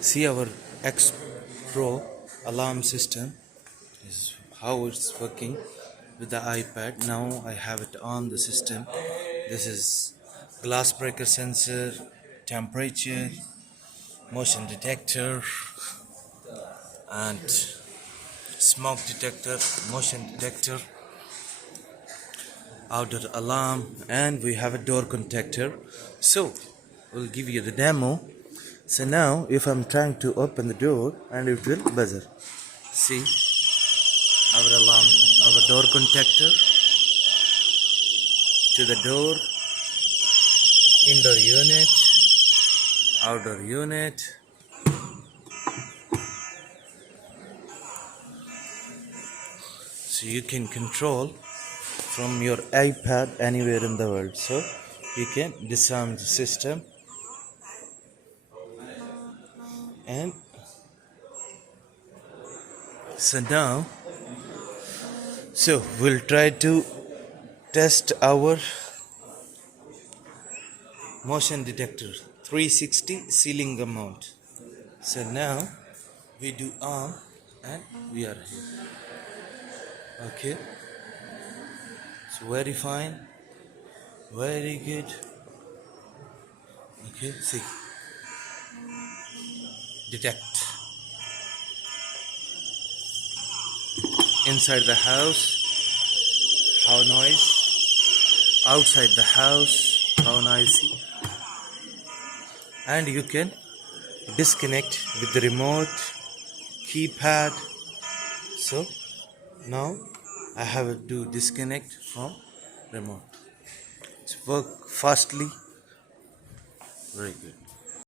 See our AXPRO alarm system is how it's working with the iPad. Now I have it on the system. This is glass breaker sensor, temperature, motion detector, and smoke detector, motion detector, outdoor alarm, and we have a door contactor. So we'll give you the demo. So now if I'm trying to open the door, and it will buzzer. See our alarm, our door contactor to the door, indoor unit, outdoor unit. So you can control from your iPad anywhere in the world. So you can disarm the system, and so now we'll try to test our motion detector 360 ceiling mount. So now we do arm and we are here. Okay, so very fine, very good. Okay, see, detect inside the house, how noise, outside the house, how noisy, and you can disconnect with the remote keypad. So now I have to disconnect from remote. It's work fastly, very good.